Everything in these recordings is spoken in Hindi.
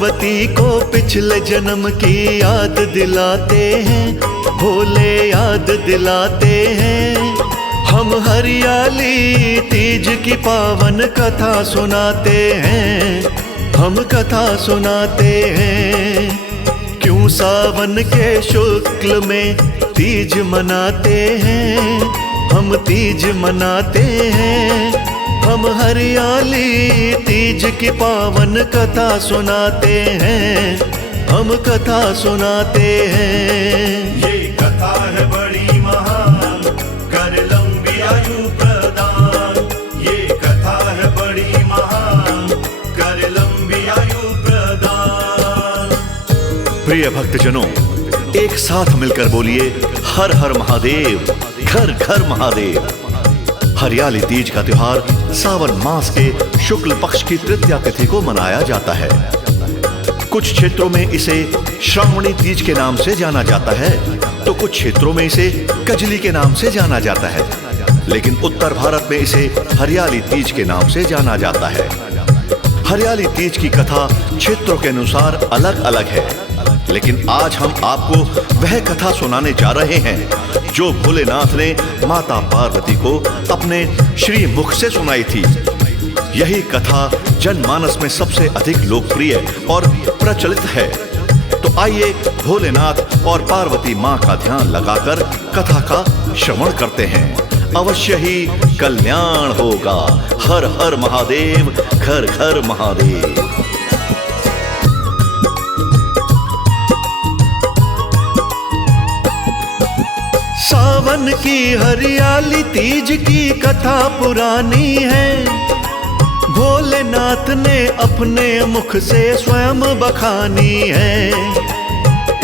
पार्वती को पिछले जन्म की याद दिलाते हैं, भोले याद दिलाते हैं। हम हरियाली तीज की पावन कथा सुनाते हैं, हम कथा सुनाते हैं। क्यों सावन के शुक्ल में तीज मनाते हैं, हम तीज मनाते हैं। हम हरियाली तीज की पावन कथा सुनाते हैं, हम कथा सुनाते हैं। ये कथा है बड़ी महान, कर लंबी आयु प्रदान। ये कथा है बड़ी महान, कर लंबी आयु प्रदान। प्रिय भक्तजनों, एक साथ मिलकर बोलिए हर हर महादेव, घर घर महादेव। हरियाली तीज का त्योहार सावन मास के शुक्ल पक्ष की तृतीया तिथि को मनाया जाता है। कुछ क्षेत्रों में इसे श्रावणी तीज के नाम से जाना जाता है, तो कुछ क्षेत्रों में इसे कजली के नाम से जाना जाता है, लेकिन उत्तर भारत में इसे हरियाली तीज के नाम से जाना जाता है। हरियाली तीज की कथा क्षेत्रों के अनुसार अलग अलग है, लेकिन आज हम आपको वह कथा सुनाने जा रहे हैं जो भोलेनाथ ने माता पार्वती को अपने श्री मुख से सुनाई थी। यही कथा जनमानस में सबसे अधिक लोकप्रिय और प्रचलित है। तो आइए भोलेनाथ और पार्वती माँ का ध्यान लगाकर कथा का श्रवण करते हैं। अवश्य ही कल्याण होगा। हर हर महादेव, घर घर महादेव। सावन की हरियाली तीज की कथा पुरानी है, भोलेनाथ ने अपने मुख से स्वयं बखानी है।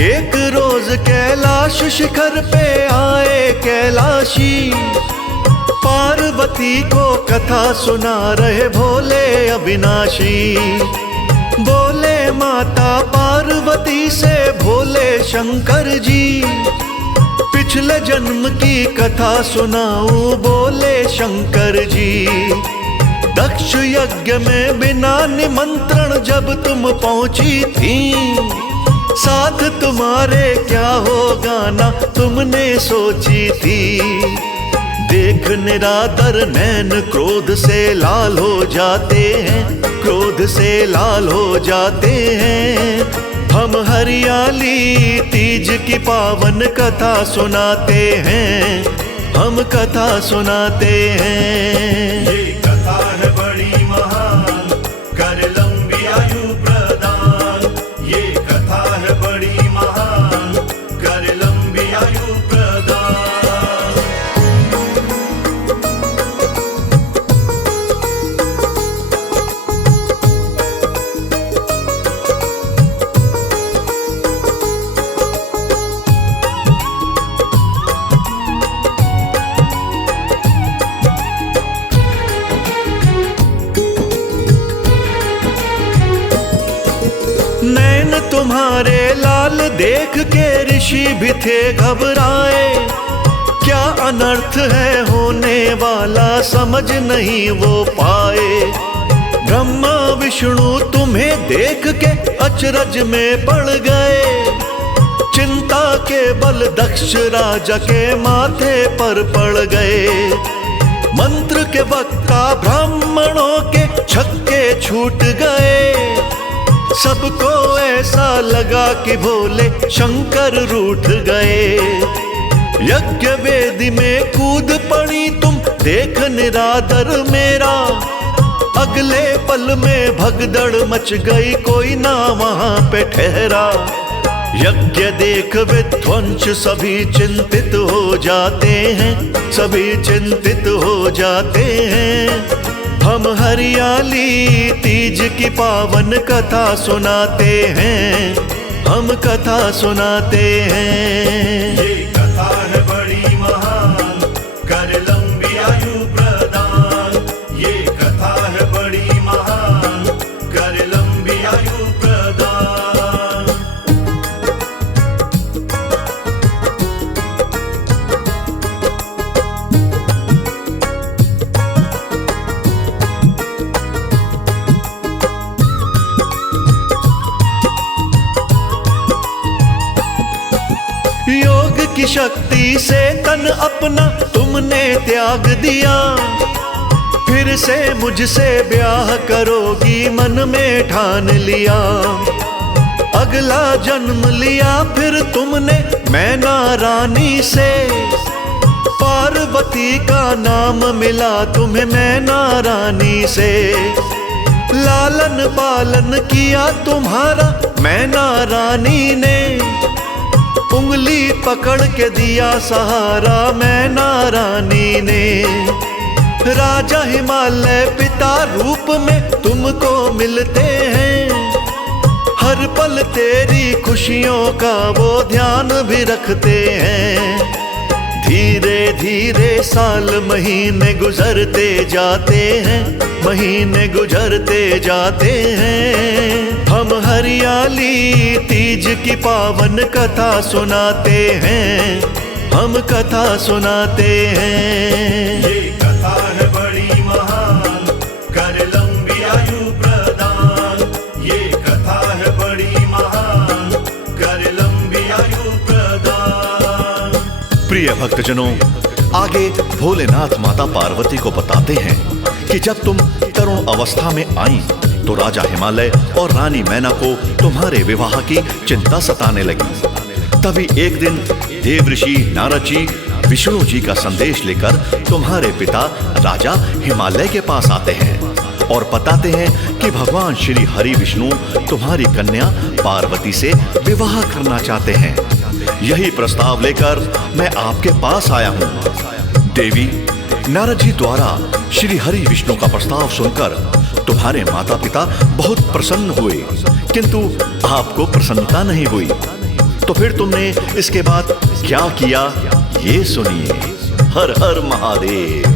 एक रोज कैलाश शिखर पे आए कैलाशी, पार्वती को कथा सुना रहे भोले अविनाशी। बोले माता पार्वती से भोले शंकर जी, पिछले जन्म की कथा सुनाऊं बोले शंकर जी। दक्ष यज्ञ में बिना निमंत्रण जब तुम पहुंची थी, साथ तुम्हारे क्या होगा ना तुमने सोची थी। देख निरादर नैन क्रोध से लाल हो जाते हैं, क्रोध से लाल हो जाते हैं। हम हरियाली तीज की पावन कथा सुनाते हैं, हम कथा सुनाते हैं। ये कथा है बड़ी महान, कर लंबी आयु प्रदान। ये कथा है बड़ी महान, कर लंबी आयु प्रदान। नैन तुम्हारे लाल देख के ऋषि भी थे घबराए, क्या अनर्थ है होने वाला समझ नहीं वो पाए। ब्रह्मा विष्णु तुम्हें देख के अचरज में पड़ गए, चिंता के बल दक्ष राजा के माथे पर पड़ गए। मंत्र के वक्ता ब्राह्मणों के छक्के छूट गए, सबको ऐसा लगा कि भोले शंकर रूठ गए। यज्ञ वेदी में कूद पड़ी तुम देख निरादर मेरा, अगले पल में भगदड़ मच गई कोई ना वहां पे ठहरा। यज्ञ देख विध्वंस सभी चिंतित हो जाते हैं, सभी चिंतित हो जाते हैं। हम हरियाली तीज की पावन कथा सुनाते हैं, हम कथा सुनाते हैं। ये कथा है बड़ी महान, कर लंबी आयु प्रदान। ये कथा है बड़ी महान, कर लंबी आयु प्रदान। की शक्ति से तन अपना तुमने त्याग दिया, फिर से मुझसे ब्याह करोगी मन में ठान लिया। अगला जन्म लिया फिर तुमने मैना रानी से, पार्वती का नाम मिला तुम्हें मैना रानी से। लालन पालन किया तुम्हारा मैना रानी ने, उंगली पकड़ के दिया सहारा मैना रानी ने। राजा हिमालय पिता रूप में तुमको मिलते हैं, हर पल तेरी खुशियों का वो ध्यान भी रखते हैं। धीरे धीरे साल महीने गुजरते जाते हैं, महीने गुजरते जाते हैं। हम हरियाली तीज की पावन कथा सुनाते हैं, हम कथा सुनाते हैं। ये कथा है बड़ी महान, कर लंबी आयु प्रदान। ये कथा है बड़ी महान, कर लंबी आयु प्रदान। प्रिय भक्तजनों, आगे भोलेनाथ माता पार्वती को बताते हैं कि जब तुम तरुण अवस्था में आई तो राजा हिमालय और रानी मैना को तुम्हारे विवाह की चिंता सताने लगी। तभी एक दिन देव ऋषि नारद जी विष्णु जी का संदेश लेकर तुम्हारे पिता राजा हिमालय के पास आते हैं और बताते हैं कि भगवान श्री हरि विष्णु तुम्हारी कन्या पार्वती से विवाह करना चाहते हैं। यही प्रस्ताव लेकर मैं आपके पास आया हूँ। देवी, नारद जी द्वारा श्री हरि विष्णु का प्रस्ताव सुनकर तुम्हारे माता पिता बहुत प्रसन्न हुए, किंतु आपको प्रसन्नता नहीं हुई। तो फिर तुमने इसके बाद क्या किया, ये सुनिए। हर हर महादेव।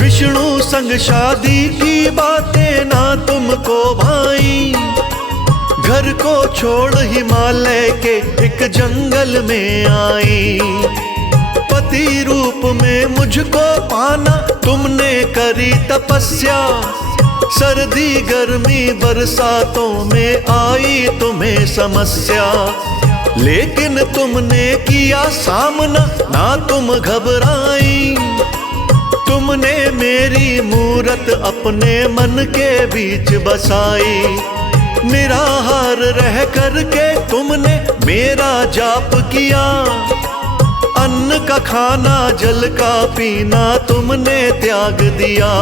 विष्णु संग शादी की बातें ना तुमको भाई, घर को छोड़ हिमालय के एक जंगल में आई। पति रूप में मुझको पाना तुमने करी तपस्या, सर्दी गर्मी बरसातों में आई तुम्हें समस्या। लेकिन तुमने किया सामना, ना तुम घबराई। तुमने मेरी मूरत अपने मन के बीच बसाई। निराहार रह करके तुमने मेरा जाप किया, अन्न का खाना जल का पीना तुमने त्याग दिया।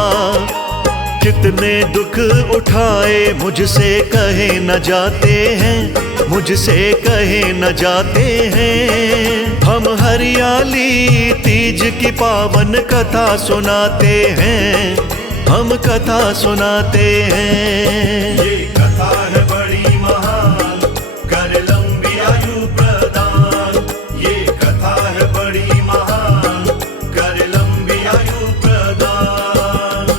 कितने दुख उठाए मुझसे कहे न जाते हैं, मुझसे कहे न जाते हैं। हम हरियाली तीज की पावन कथा सुनाते हैं, हम कथा सुनाते हैं। ये कथा है बड़ी महान, कर लंबी आयु प्रदान। ये कथा है बड़ी महान, कर लंबी आयु प्रदान।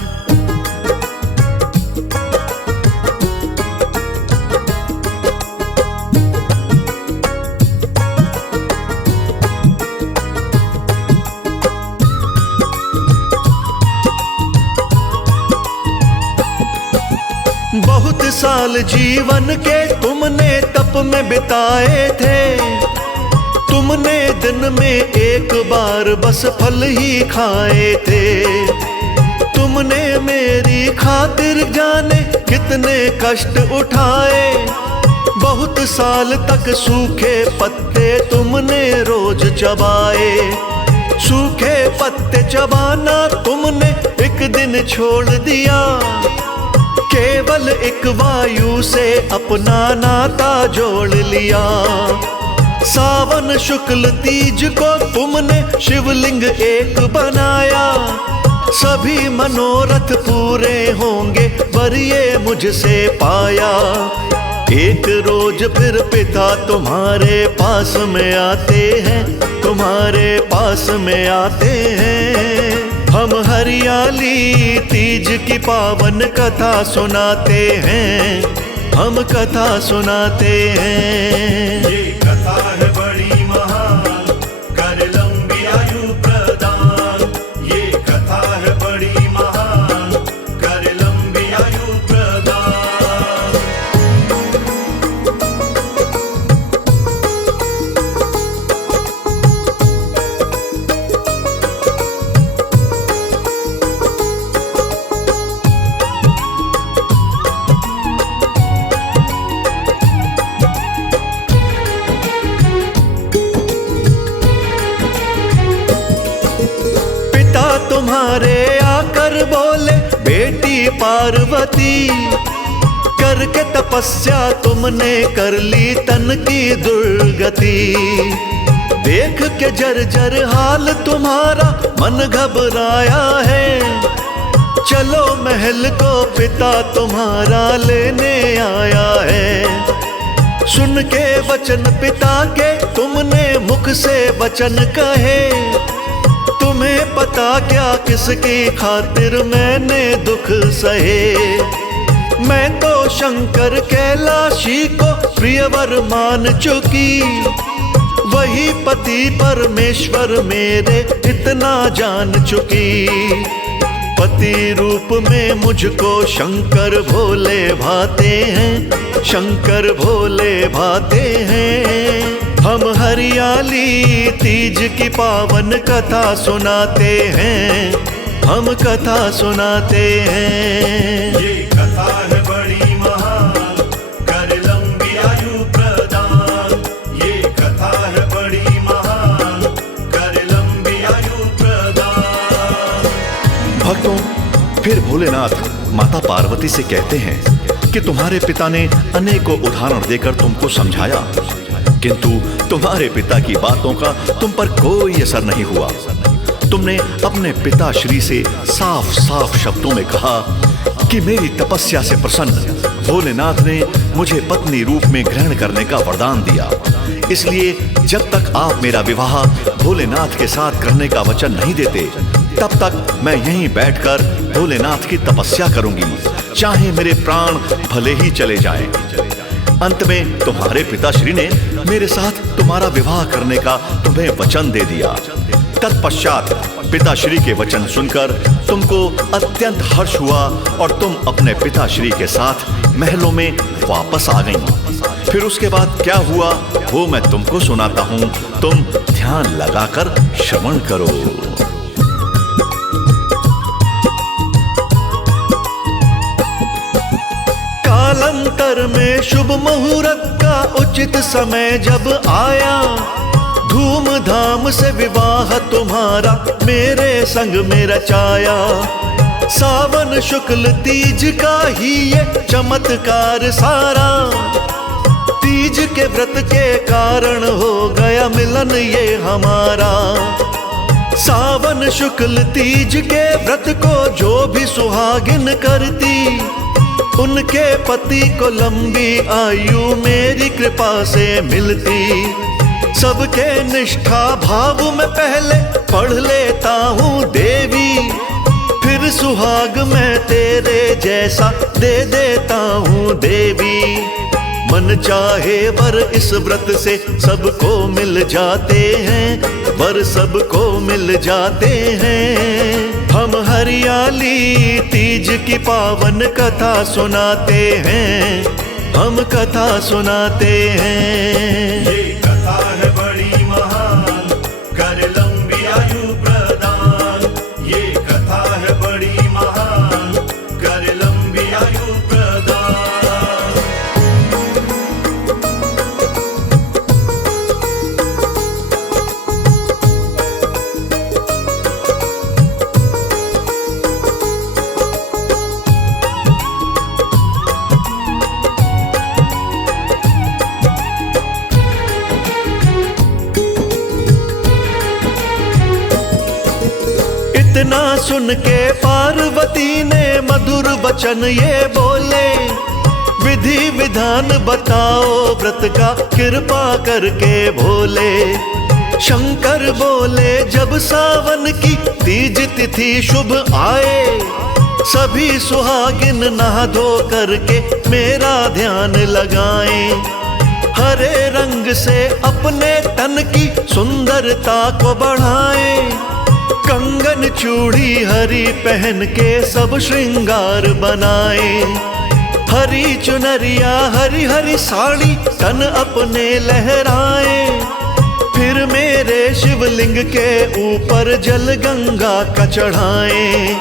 बहुत साल जीवन के तुमने तप में बिताए थे, तुमने दिन में एक बार बस फल ही खाए थे। तुमने मेरी खातिर जाने कितने कष्ट उठाए, बहुत साल तक सूखे पत्ते तुमने रोज चबाए। सूखे पत्ते चबाना तुमने एक दिन छोड़ दिया, केवल एक वायु से अपना नाता जोड़ लिया। सावन शुक्ल तीज को तुमने शिवलिंग एक बनाया, सभी मनोरथ पूरे होंगे वर ये मुझसे पाया। एक रोज फिर पिता तुम्हारे पास में आते हैं, तुम्हारे पास में आते हैं। हम हरियाली तीज की पावन कथा सुनाते हैं, हम कथा सुनाते हैं। ये कथा है बड़ी महान, कर लंबी आयु प्रदान। ये कथा है बड़ी महान, कर लंबी आयु प्रदान। पार्वती, करके तपस्या तुमने कर ली तन की दुर्गति। देख के जर्जर हाल तुम्हारा मन घबराया है, चलो महल को पिता तुम्हारा लेने आया है। सुन के वचन पिता के तुमने मुख से वचन कहे, तुम्हें पता क्या किसकी खातिर मैंने दुख सहे। मैं तो शंकर कैलाशी को प्रियवर मान चुकी, वही पति परमेश्वर मेरे इतना जान चुकी। पति रूप में मुझको शंकर भोले भाते हैं, शंकर भोले भाते हैं। हम हरियाली तीज की पावन कथा सुनाते हैं, हम कथा सुनाते हैं। ये कथा है बड़ी महान, कर लंबी आयु प्रदान। ये कथा है बड़ी महान, कर लंबी आयु प्रदान। भक्तों, फिर भोलेनाथ माता पार्वती से कहते हैं कि तुम्हारे पिता ने अनेकों उदाहरण देकर तुमको समझाया, किंतु तुम्हारे पिता की बातों का तुम पर कोई असर नहीं हुआ। तुमने अपने पिता श्री से साफ साफ शब्दों में कहा कि मेरी तपस्या से प्रसन्न भोलेनाथ ने मुझे पत्नी रूप में ग्रहण करने का वरदान दिया, इसलिए जब तक आप मेरा विवाह भोलेनाथ के साथ करने का वचन नहीं देते, तब तक मैं यहीं बैठकर भोलेनाथ की तपस्या करूंगी, चाहे मेरे प्राण भले ही चले जाएं। अंत में तुम्हारे पिताश्री ने मेरे साथ तुम्हारा विवाह करने का तुम्हें वचन दे दिया। तत्पश्चात पिताश्री के वचन सुनकर तुमको अत्यंत हर्ष हुआ और तुम अपने पिताश्री के साथ महलों में वापस आ गईं। फिर उसके बाद क्या हुआ वो मैं तुमको सुनाता हूं, तुम ध्यान लगाकर श्रवण करो। कालांतर में शुभ मुहूर्त का उचित समय जब आया, धूमधाम से विवाह तुम्हारा मेरे संग में रचाया। सावन शुक्ल तीज का ही ये चमत्कार सारा, तीज के व्रत के कारण हो गया मिलन ये हमारा। सावन शुक्ल तीज के व्रत को जो भी सुहागिन करती, उनके पति को लंबी आयु मेरी कृपा से मिलती। सबके निष्ठा भाव में पहले पढ़ लेता हूँ देवी, फिर सुहाग मैं तेरे जैसा दे देता हूँ देवी। मन चाहे वर इस व्रत से सबको मिल जाते हैं, वर सबको मिल जाते हैं। हम हरियाली तीज की पावन कथा सुनाते हैं, हम कथा सुनाते हैं। ये कथा है बड़ी महान, कर लंबी आयु प्रदान। ये कथा है बड़ी महान, कर लंबी आयु प्रदान। इतना सुन के पार्वती ने मधुर वचन ये बोले, विधि विधान बताओ व्रत का कृपा करके भोले। शंकर बोले जब सावन की तीज तिथि शुभ आए, सभी सुहागिन नहा धो करके मेरा ध्यान लगाएं। हरे रंग से अपने तन की सुंदरता को बढ़ाएं, कंगन चूड़ी हरी पहन के सब श्रृंगार बनाए। हरी चुनरिया हरी हरी साड़ी तन अपने लहराए, फिर मेरे शिवलिंग के ऊपर जल गंगा का चढ़ाए।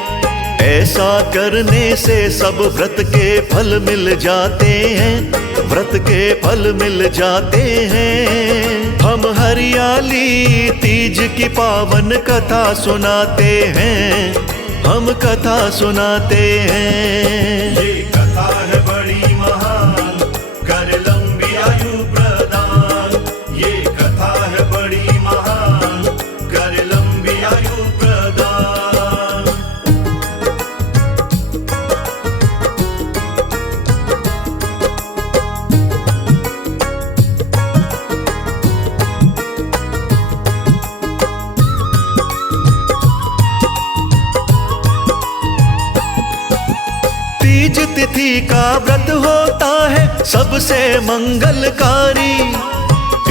ऐसा करने से सब व्रत के फल मिल जाते हैं, व्रत के फल मिल जाते हैं। हम हरियाली तीज की पावन कथा सुनाते हैं, हम कथा सुनाते हैं। ये कथा है बड़ी महान, कर लंबी आयु प्रदान। ये कथा है बड़ी महान, कर लंबी आयु प्रदान। तीज तिथि का व्रत होता है सबसे मंगलकारी,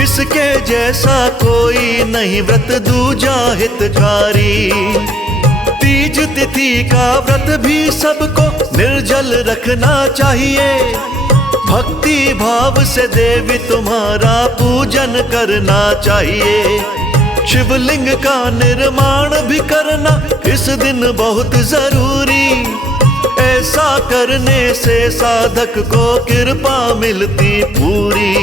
इसके जैसा कोई नहीं व्रत दूजा हितकारी। तीज तिथि का व्रत भी सबको निर्जल रखना चाहिए, भक्ति भाव से देवी तुम्हारा पूजन करना चाहिए। शिवलिंग का निर्माण भी करना इस दिन बहुत जरूरी, ऐसा करने से साधक को कृपा मिलती पूरी।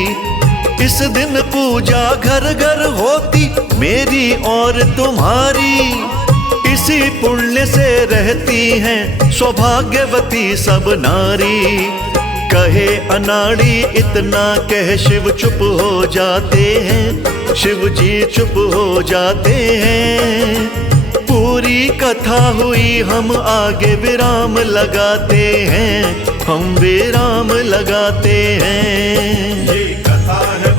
इस दिन पूजा घर घर होती मेरी और तुम्हारी, इसी पुण्य से रहती हैं सौभाग्यवती सब नारी। कहे अनाड़ी इतना कह शिव चुप हो जाते हैं, शिव जी चुप हो जाते हैं। पूरी कथा हुई हम आगे विराम लगाते हैं, हम विराम लगाते हैं। ये कथा है